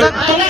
¡Tú!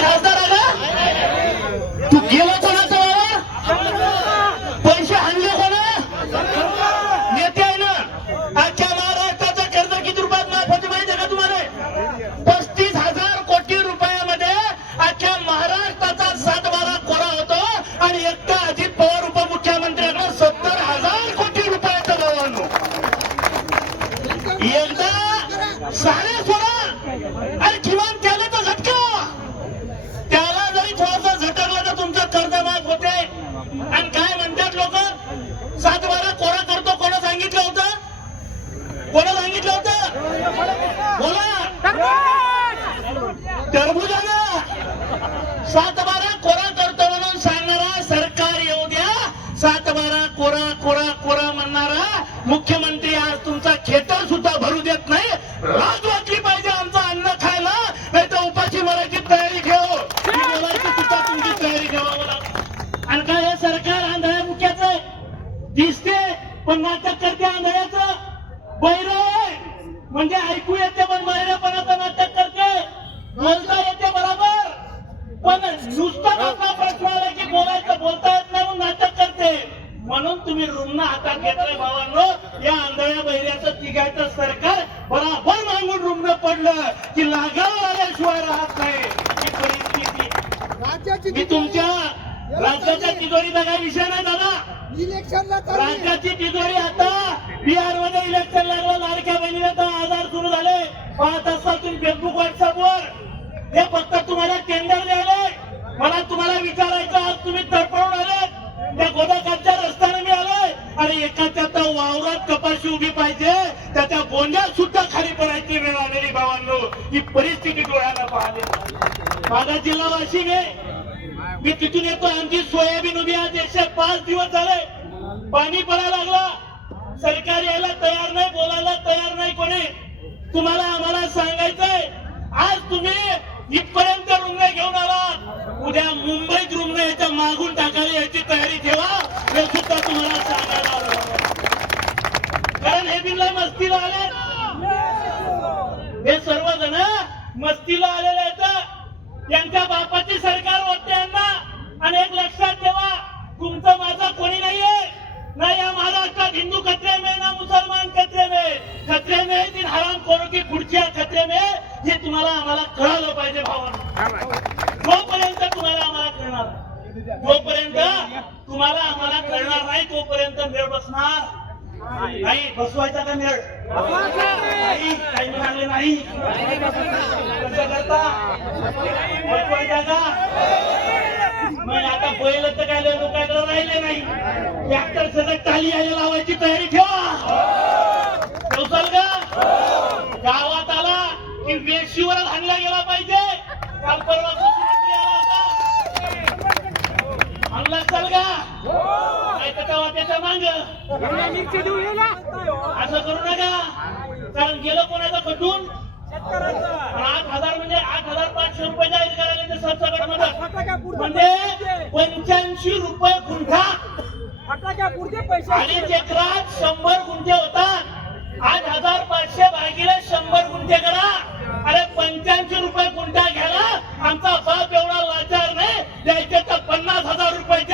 दिसते पण नाटक करते आंधळ्याचं बैर म्हणजे ऐकू येते पण बैरपणाचं नाटक करते बोलता येते बरोबर. पण नुसतं आपला प्रश्न आला की बोलायचं बोलता येत नाही म्हणून नाटक करते. म्हणून तुम्ही रुग्ण हातात घेतलंय भावांनो. या आंधळ्या बहिऱ्याचं तिघायचं सरकार बराबर मागून रुग्ण पडलं की लागावं आल्याशिवाय राहत नाही. ही परिस्थिती. मी तुमच्या राज्याच्या तिजोरीचा काही विषय नाही दादा. इलेक्शनला राज्याची तिजोरी आता. बिहारमध्ये इलेक्शन लागलं लाडक्या बहिणीला तर आजार सुरू झाले. पाहत असाल तुम्ही फेसबुक व्हॉट्सअपवर हे फक्त तुम्हाला टेंडर द्यायला मला तुम्हाला विचारायचं आज तुम्ही तडपडून आले त्या गोदाकाच्या रस्त्याने मी आलोय. आणि एकाच्या तर वावरात कपाशी उभी पाहिजे. त्याच्या गोंड्यात सुद्धा खाली पडायची वेळ आलेली भावांनो. ही परिस्थिती डोळ्याला पाहिली माझा जिल्हा वाशिम आहे मी तिथून येतो. आमची सोयाबीन उभी आज एकशे पाच दिवस झाले. पाणी पडायला लागला. सरकार यायला तयार नाही बोलायला तयार नाही कोणी. तुम्हाला आम्हाला सांगायचंय आज तुम्ही इथपर्यंत रुग्ण घेऊन आला उद्या मुंबईत रुग्ण याच्या मागून टाकायला याची तयारी ठेवा. हे सुद्धा तुम्हाला सांगायला कारण हे बिनला मस्तीला आले. हे सर्वजण मस्तीला आलेले यांच्या बापाची सरकार होते यांना. आणि एक लक्षात ठेवा तुमचं माझं कोणी नाहीये. ना या महाराष्ट्रात हिंदू खत्रे में ना मुसलमान खत्रे में खत्रे में तीन हराम खोरो की खुर्च्या खत्रे में हे तुम्हाला आम्हाला कळालं पाहिजे भावांना. जोपर्यंत तुम्हाला आम्हाला कळणार जोपर्यंत तुम्हाला आम्हाला कळणार नाही तोपर्यंत वेळ बसणार. नाही बसवायचा का नाही काही म्हणाले नाही. कसं करता? बसवायचा का? मग आता बैल तर काय लोकांकडे राहिले नाही. ट्रॅक्टर सगळं टाली आले लावायची तयारी ठेवा. ठेवसाल का? गावात आला की वेशीवर हाणला गेला पाहिजे. काल परवा कृषी मंत्री आला होता. आणला असाल का? काय त्याच्या मांग. असं करू नका. कारण गेलं कोणाचं कटून आठ हजार म्हणजे आठ हजार पाचशे रुपये जाहीर करायला सरसकट मदत म्हणजे पंच्याऐंशी रुपये गुंठा. पैसे अडीच शंभर गुंठे होतात. आठ हजार पाचशे भागीले शंभर गुंठे करा. अरे पंच्याऐंशी रुपये गुंठा घ्यायला आमचा बाप एवढा लाचार नाही. द्यायचे तर पन्नास हजार रुपये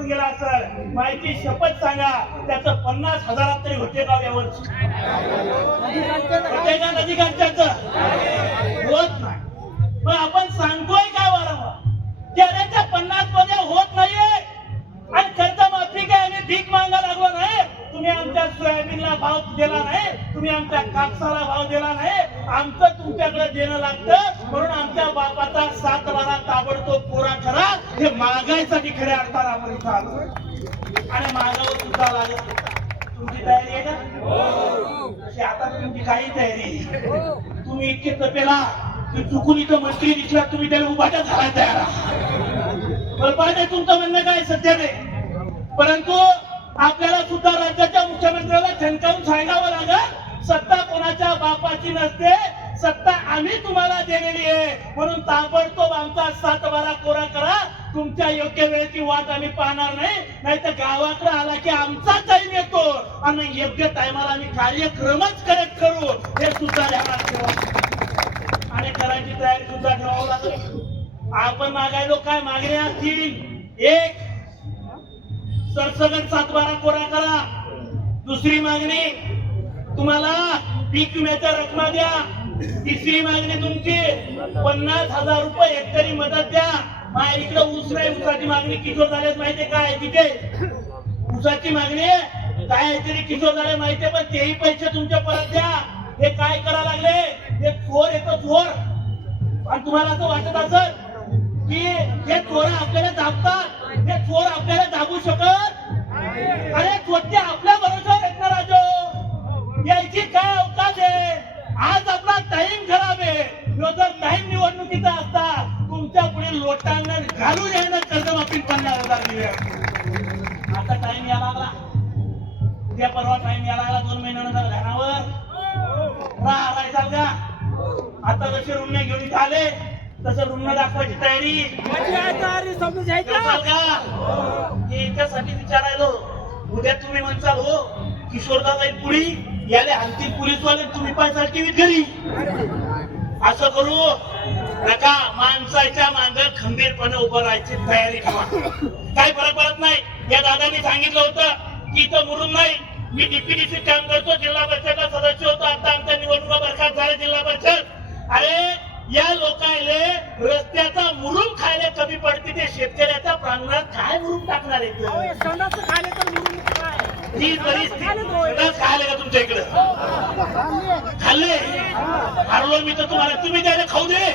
शेत गेला गेलं असेल माहिती शपथ सांगा. त्याचं पन्नास हजारात तरी होते का यावर्षी होते का होत नाही. मग आपण सांगतोय काय वारंवार? की अरे त्या पन्नासमध्ये होत नाहीये. आणि कर्ज माफी काय आम्ही भीक मागा लागलो नाही? तुम्ही आमच्या सोयाबीनला भाव दिला नाही. तुम्ही आमच्या कापसाला भाव दिला नाही. आमचं तुमच्याकडे देणं लागतं. म्हणून आमच्या बापाचा सात बारा ताबडतोब पुरा करा. हे मागायसाठी खऱ्या अर्थानं आपण इथं आलो. आणि मागावर सुद्धा लागत नाही. तुमची तयारी आहे का? तशी आता तुमची काही तयारी नाही. तुम्ही इतके तपेला की चुकून इथं मंत्री दिसला तुम्ही त्याला उभाट्या घालायला तयार. बरोबर आहे तुमचं म्हणणं काय सत्य ते परंतु आपल्याला सुद्धा राज्याच्या मुख्यमंत्र्याला ठणकावून सांगावं लागेल. सत्ता कोणाच्या बापाची नसते सत्ता आम्ही तुम्हाला दिलेली आहे. म्हणून ताबडतोब आमचा सातबारा कोरा करा. तुमच्या योग्य वेळेची वाट आम्ही पाहणार नाही. नाहीतर गावाकडे आला की आमचा टाईम येतो. आणि योग्य टायमाला आम्ही कार्यक्रमच करत करू. हे सुद्धा ध्यानात ठेवा. आणि करायची तयारी सुद्धा ठेवावं लागेल. आपण मागायलो काय? मागणे असतील एक. सरसगट सातबारा कोरा करा. दुसरी मागणी. तुम्हाला पीक विम्याच्या रकमा द्या. तिसरी मागणी तुमची. पन्नास हजार रुपये हेक्टरी मदत द्या. माझ्या इकडे ऊस नाही ऊसाची मागणी किशोर झाल्यास माहितीये काय? तिथे ऊसाची मागणी काय तरी किशोर झाले माहितीये पण तेही पैसे तुमच्या परत द्या. हे काय करा लागले? हे चोर येतो चोर आणि तुम्हाला असं वाटत असत की हे चोर आपल्याला दाबतात? हे चोर आपल्याला दाबू शकत? अरे चोरते आपल्या पुढे लोटांना घालून यायला कर्जमाफी पन्नास हजार दिले. आता टाइम या लागला. उद्या परवा टाइम या लागला दोन महिन्यानंतर घरावर राहायचा का आता जसे रुग्ण घेऊन इथे आले तसं रुग्ण दाखवायची तयारी. समजून याच्यासाठी विचारायलो. उद्या तुम्ही म्हणसाल हो किशोरदादा पुढी याले आणखी पोलीसवाले तुम्ही पायसाल टीव्हीत घरी. असं करू. नका माणसाच्या मांग खंबीरपणे उभं राहायची तयारी ठेवा. काही फरक पडत नाही. या दादांनी सांगितलं होतं की इथं मुरून नाही. मी डीपीडीसी काम करतो जिल्हा परिषदचा सदस्य होतो. आता आमच्या निवडणुका बरखास्त झाल्या जिल्हा परिषद. अरे या लोकायले रस्त्याचा मुरुम खायला कमी पडते ते शेतकऱ्याच्या प्रांगणात काय मुरुम टाकणार आहे ती परिस्थिती खायला का तुमच्या इकडं? खाल्ले हरलो मी तर तुम्हाला. तुम्ही त्याने खाऊ दे.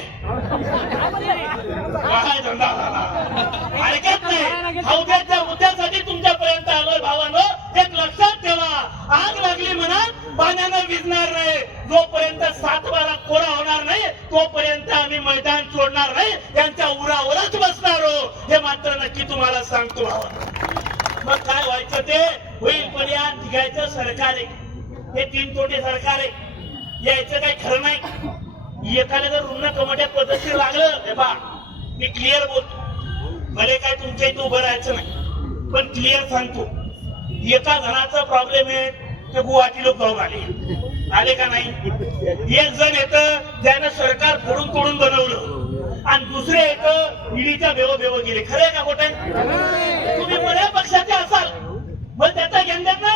काय धंदा झाला? ऐकत नाही. खाऊद्याच्या मुद्द्यासाठी तुमच्यापर्यंत आलोय भावानं. एक लक्षात ठेवा. आग लागली म्हणा पाण्यानं विजणार नाही. जोपर्यंत सात बारा कोरा होणार नाही तोपर्यंत आम्ही मैदान सोडणार नाही. त्यांच्या उरावरच बसणार हो हे मात्र नक्की तुम्हाला सांगतो भावा मग काय व्हायचं ते होईल पण या तिघायचं सरकार आहे. हे तीन तोटे सरकार आहे. यायचं काही खरं नाही. एखाद्या जर रुग्ण कमट्यात पद्धतीने लागलं हे बा मी क्लिअर बोलतो. भले काय तुमच्या इथं उभं राहायचं नाही पण क्लिअर सांगतो. एका घराचा प्रॉब्लेम आहे ते गुवाहाटी लोक जाऊन आले. आले का नाही? एक जण येत ज्यानं सरकार फोडून तोडून बनवलं. आणि दुसरे येत ईडीच्या बेव बेव गेले. खरं आहे का पक्षाचे असाल. 稳着呢，严着呢。